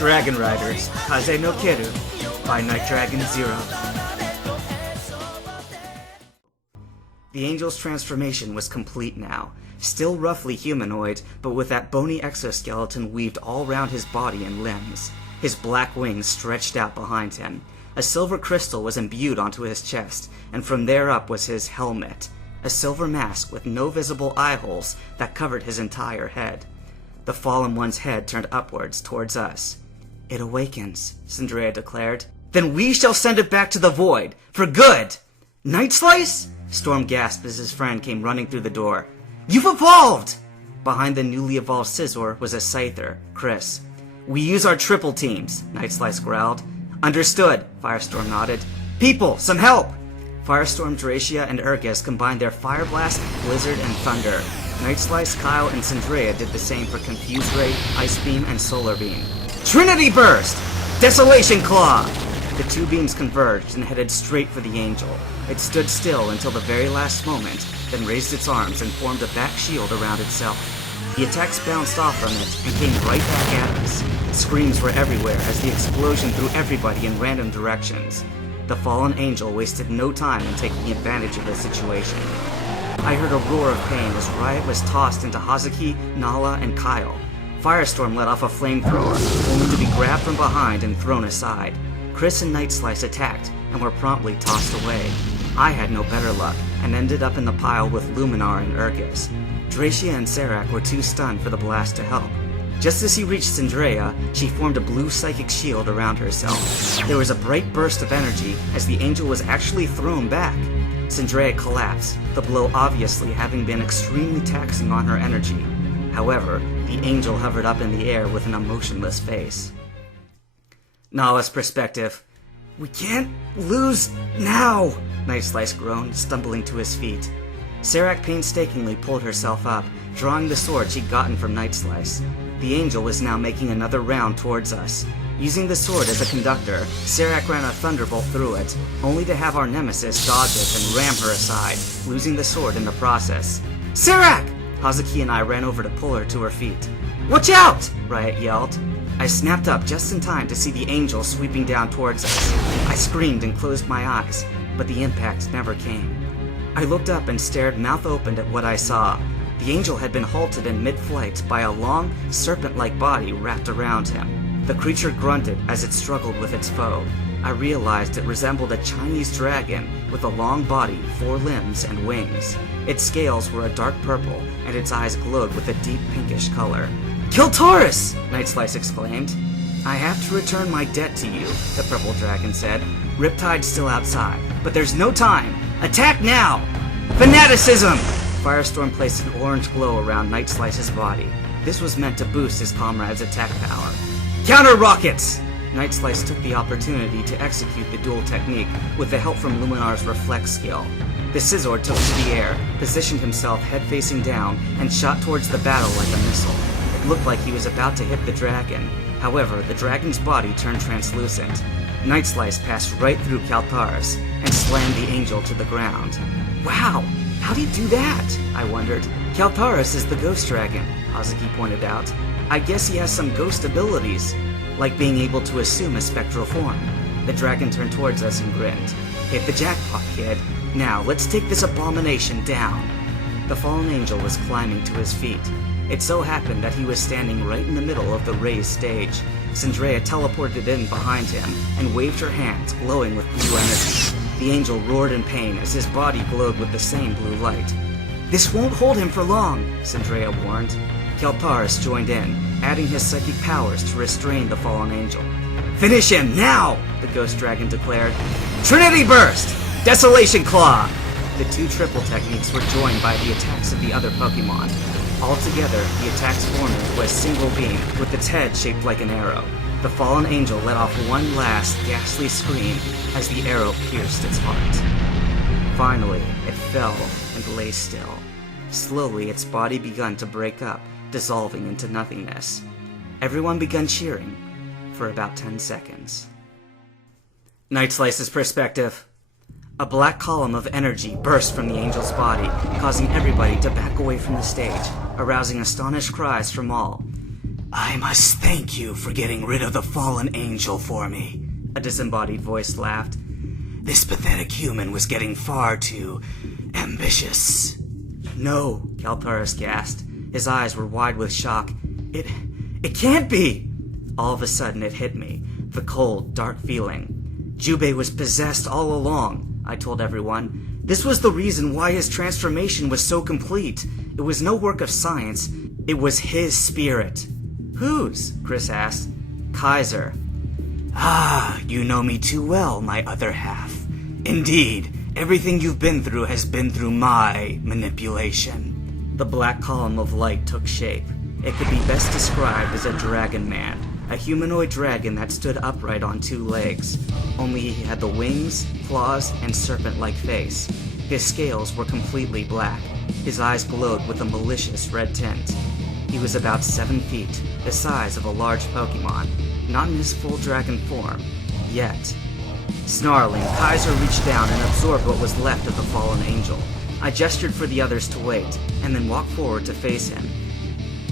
Dragon Riders, Kaze no Kaeru, by Night Dragon 0. The angel's transformation was complete now. Still roughly humanoid, but with that bony exoskeleton weaved all round his body and limbs. His black wings stretched out behind him. A silver crystal was imbued onto his chest, and from there up was his helmet. A silver mask with no visible eye holes that covered his entire head. The fallen one's head turned upwards towards us. "It awakens," Cindrea declared. "Then we shall send it back to the void, for good!" "Night Slice?" Storm gasped as his friend came running through the door. "You've evolved!" Behind the newly evolved Scizor was a Scyther, Chris. "We use our triple teams," Night Slice growled. "Understood," Firestorm nodded. "People, some help!" Firestorm, Dracia, and Urgus combined their Fire Blast, Blizzard, and Thunder. Night Slice, Kyle, and Cindrea did the same for Confuse Ray, Ice Beam, and Solar Beam. "Trinity Burst! Desolation Claw!" The two beams converged and headed straight for the angel. It stood still until the very last moment, then raised its arms and formed a back shield around itself. The attacks bounced off from it and came right back at us. Screams were everywhere as the explosion threw everybody in random directions. The fallen angel wasted no time in taking advantage of the situation. I heard a roar of pain as Riot was tossed into Hazuki, Nala, and Kyle. Firestorm let off a flamethrower, only to be grabbed from behind and thrown aside. Chris and Night Slice attacked, and were promptly tossed away. I had no better luck, and ended up in the pile with Luminar and Urgus. Dracia and Serac were too stunned for the blast to help. Just as he reached Cindrea, she formed a blue psychic shield around herself. There was a bright burst of energy as the angel was actually thrown back. Cindrea collapsed, the blow obviously having been extremely taxing on her energy. However, the angel hovered up in the air with an emotionless face. Nala's perspective. "We can't lose now," Night Slice groaned, stumbling to his feet. Serac painstakingly pulled herself up, drawing the sword she'd gotten from Night Slice. The angel was now making another round towards us. Using the sword as a conductor, Serac ran a thunderbolt through it, only to have our nemesis dodge it and ram her aside, losing the sword in the process. "Serac!" Hazuki and I ran over to pull her to her feet. "Watch out!" Riot yelled. I snapped up just in time to see the angel sweeping down towards us. I screamed and closed my eyes, but the impact never came. I looked up and stared mouth open at what I saw. The angel had been halted in mid-flight by a long, serpent-like body wrapped around him. The creature grunted as it struggled with its foe. I realized it resembled a Chinese dragon with a long body, 4 limbs, and wings. Its scales were a dark purple, and its eyes glowed with a deep pinkish color. "Kill Taurus!" Night Slice exclaimed. "I have to return my debt to you," the purple dragon said. "Riptide's still outside, but there's no time. Attack now! Fanaticism!" Firestorm placed an orange glow around Night Slice's body. This was meant to boost his comrades' attack power. "Counter rockets!" Night Slice took the opportunity to execute the dual technique with the help from Luminar's reflex skill. The Scizor took to the air, positioned himself head facing down, and shot towards the battle like a missile. It looked like he was about to hit the dragon. However, the dragon's body turned translucent. Night Slice passed right through Kaltaris and slammed the angel to the ground. "Wow! How'd he do that?" I wondered. "Kaltaris is the ghost dragon," Hazuki pointed out. "I guess he has some ghost abilities, like being able to assume a spectral form." The dragon turned towards us and grinned. "Hit the jackpot, kid. Now, let's take this abomination down." The fallen angel was climbing to his feet. It so happened that he was standing right in the middle of the raised stage. Cindrea teleported in behind him and waved her hands, glowing with blue energy. The angel roared in pain as his body glowed with the same blue light. "This won't hold him for long," Cindrea warned. Kaltaris joined in, adding his psychic powers to restrain the fallen angel. "Finish him, now!" the ghost dragon declared. "Trinity Burst! Desolation Claw!" The two triple techniques were joined by the attacks of the other Pokemon. Altogether, the attacks formed into a single beam with its head shaped like an arrow. The fallen angel let off one last ghastly scream as the arrow pierced its heart. Finally, it fell and lay still. Slowly, its body began to break up, dissolving into nothingness. Everyone began cheering for about 10 seconds. Night Slice's perspective. A black column of energy burst from the angel's body, causing everybody to back away from the stage, arousing astonished cries from all. I must thank you for getting rid of the fallen angel for me, a disembodied voice laughed. This pathetic human was getting far too ambitious. No, Kaltaris gasped. His eyes were wide with shock. It can't be! All of a sudden it hit me, the cold, dark feeling. Jubei was possessed all along, I told everyone. This was the reason why his transformation was so complete. It was no work of science. It was his spirit. Whose? Chris asked. Kaze. Ah, you know me too well, my other half. Indeed, everything you've been through has been through my manipulation. The black column of light took shape. It could be best described as a dragon man, a humanoid dragon that stood upright on 2 legs. Only he had the wings, claws, and serpent-like face. His scales were completely black. His eyes glowed with a malicious red tint. He was about 7 feet, the size of a large Pokemon, not in his full dragon form, yet. Snarling, Kaze reached down and absorbed what was left of the fallen angel. I gestured for the others to wait, and then walked forward to face him.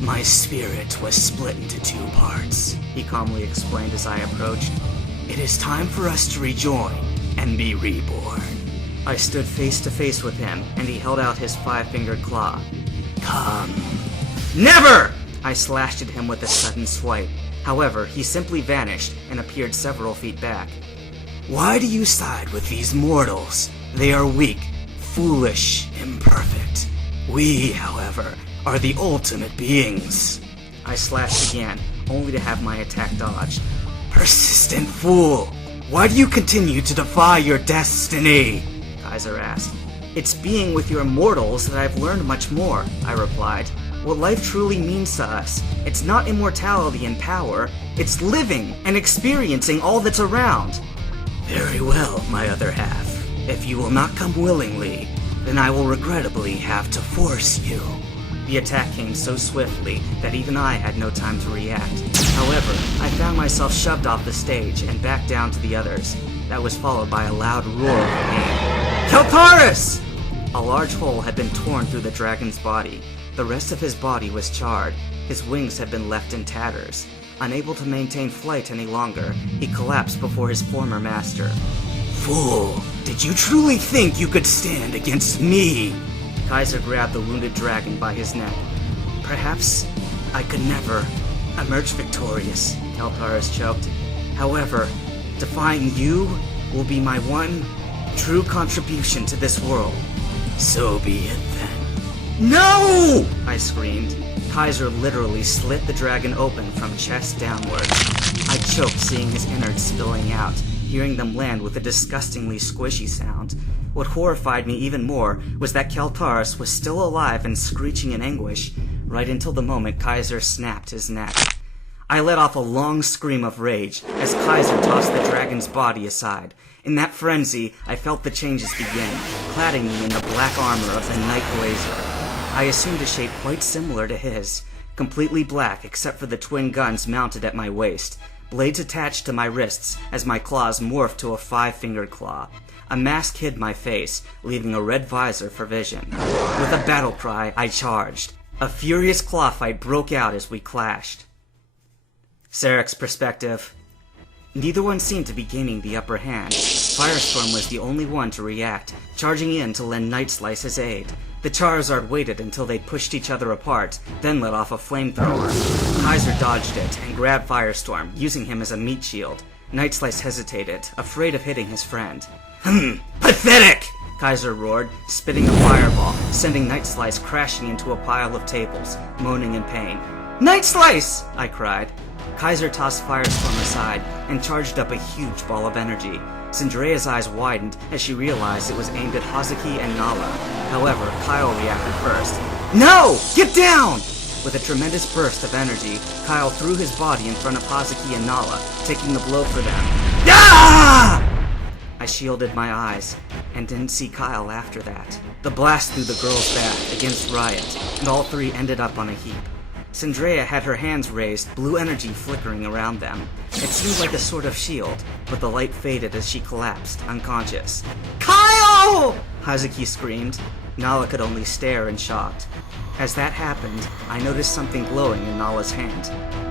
My spirit was split into 2 parts, he calmly explained as I approached. It is time for us to rejoin and be reborn. I stood face to face with him, and he held out his 5-fingered claw. Come. Never! I slashed at him with a sudden swipe. However, he simply vanished and appeared several feet back. Why do you side with these mortals? They are weak, foolish, imperfect. We, however, are the ultimate beings. I slashed again, only to have my attack dodged. Persistent fool! Why do you continue to defy your destiny? Kaze asked. It's being with your mortals that I've learned much more, I replied. What life truly means to us. It's not immortality and power, it's living and experiencing all that's around. Very well, my other half. If you will not come willingly, then I will regrettably have to force you. The attack came so swiftly that even I had no time to react. However, I found myself shoved off the stage and back down to the others. That was followed by a loud roar of pain. Kaltaris! A large hole had been torn through the dragon's body. The rest of his body was charred. His wings had been left in tatters. Unable to maintain flight any longer, he collapsed before his former master. Fool! Did you truly think you could stand against me? Kaze grabbed the wounded dragon by his neck. Perhaps I could never emerge victorious, Kaltaris choked. However, defying you will be my one true contribution to this world. So be it then. No! I screamed. Kaze literally slit the dragon open from chest downwards. I choked seeing his innards spilling out, hearing them land with a disgustingly squishy sound. What horrified me even more was that Kaltaris was still alive and screeching in anguish, right until the moment Kaze snapped his neck. I let off a long scream of rage as Kaze tossed the dragon's body aside. In that frenzy, I felt the changes begin, cladding me in the black armor of the Night Blazer. I assumed a shape quite similar to his, completely black except for the twin guns mounted at my waist, blades attached to my wrists as my claws morphed to a 5-fingered claw. A mask hid my face, leaving a red visor for vision. With a battle cry, I charged. A furious claw fight broke out as we clashed. Sarek's perspective. Neither one seemed to be gaining the upper hand. Firestorm was the only one to react, charging in to lend Night Slice his aid. The Charizard waited until they pushed each other apart, then let off a flamethrower. Kaze dodged it and grabbed Firestorm, using him as a meat shield. Night Slice hesitated, afraid of hitting his friend. Pathetic! Kaze roared, spitting a fireball, sending Night Slice crashing into a pile of tables, moaning in pain. Night Slice! I cried. Kaze tossed Firestorm aside and charged up a huge ball of energy. Cindera's eyes widened as she realized it was aimed at Hazuki and Nala. However, Kyle reacted first. No! Get down! With a tremendous burst of energy, Kyle threw his body in front of Hazuki and Nala, taking the blow for them. Ah! I shielded my eyes, and didn't see Kyle after that. The blast threw the girls back against Riot, and all three ended up on a heap. Cindera had her hands raised, blue energy flickering around them. It seemed like a sort of shield, but the light faded as she collapsed, unconscious. Kyle! Hazuki screamed. Nala could only stare in shock. As that happened, I noticed something glowing in Nala's hand.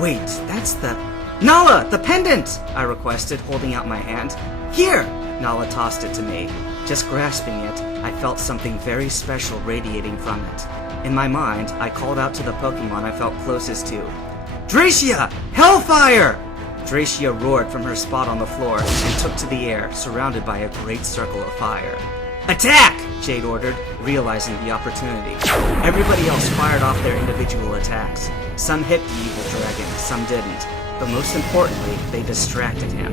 Wait, that's the... Nala, the pendant! I requested, holding out my hand. Here! Nala tossed it to me. Just grasping it, I felt something very special radiating from it. In my mind, I called out to the Pokemon I felt closest to. Dracia! Hellfire! Dracia roared from her spot on the floor and took to the air, surrounded by a great circle of fire. Attack! Jade ordered, realizing the opportunity. Everybody else fired off their individual attacks. Some hit the evil dragon, some didn't. But most importantly, they distracted him.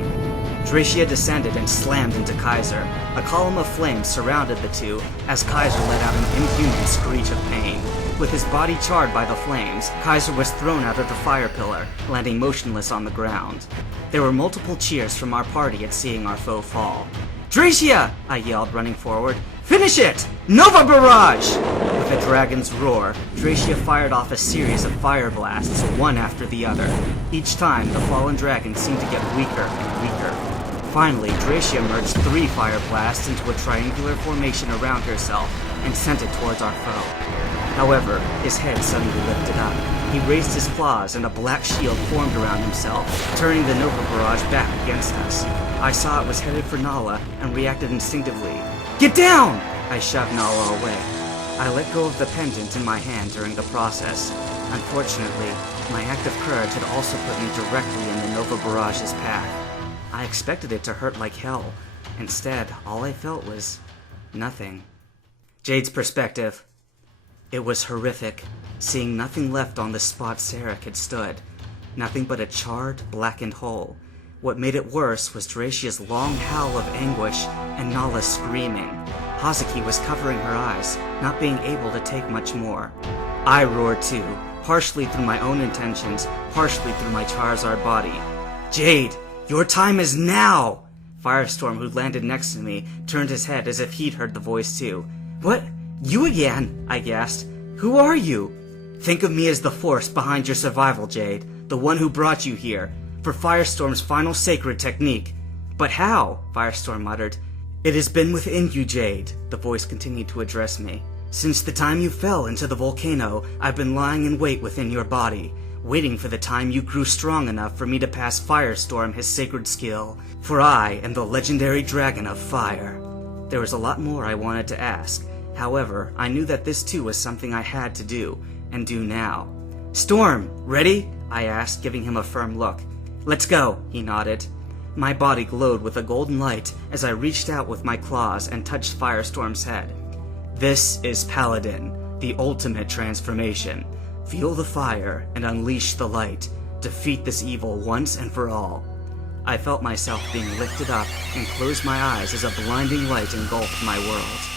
Dracia descended and slammed into Kaze. A column of flames surrounded the two as Kaze let out an inhuman screech of pain. With his body charred by the flames, Kaze was thrown out of the fire pillar, landing motionless on the ground. There were multiple cheers from our party at seeing our foe fall. Dracia! I yelled, running forward. Finish it! Nova Barrage! With a dragon's roar, Dracia fired off a series of fire blasts, one after the other. Each time, the fallen dragon seemed to get weaker and weaker. Finally, Dracia merged 3 fire blasts into a triangular formation around herself and sent it towards our foe. However, his head suddenly lifted up. He raised his claws and a black shield formed around himself, turning the Nova Barrage back against us. I saw it was headed for Nala and reacted instinctively. Get down! I shoved Nala away. I let go of the pendant in my hand during the process. Unfortunately, my act of courage had also put me directly in the Nova Barrage's path. I expected it to hurt like hell. Instead, all I felt was nothing. Jade's perspective. It was horrific, seeing nothing left on the spot Sarek had stood. Nothing but a charred, blackened hole. What made it worse was Dracia's long howl of anguish and Nala screaming. Hazuki was covering her eyes, not being able to take much more. I roared too, partially through my own intentions, partially through my Charizard body. Jade, your time is now! Firestorm, who landed next to me, turned his head as if he'd heard the voice too. What? You again? I gasped. Who are you? Think of me as the force behind your survival, Jade, the one who brought you here, for Firestorm's final sacred technique. But how? Firestorm muttered. It has been within you, Jade, the voice continued to address me. Since the time you fell into the volcano, I've been lying in wait within your body, waiting for the time you grew strong enough for me to pass Firestorm his sacred skill, for I am the legendary dragon of fire. There was a lot more I wanted to ask. However, I knew that this too was something I had to do, and do now. Storm, ready? I asked, giving him a firm look. Let's go, he nodded. My body glowed with a golden light as I reached out with my claws and touched Firestorm's head. This is Paladin, the ultimate transformation. Feel the fire and unleash the light. Defeat this evil once and for all. I felt myself being lifted up and closed my eyes as a blinding light engulfed my world.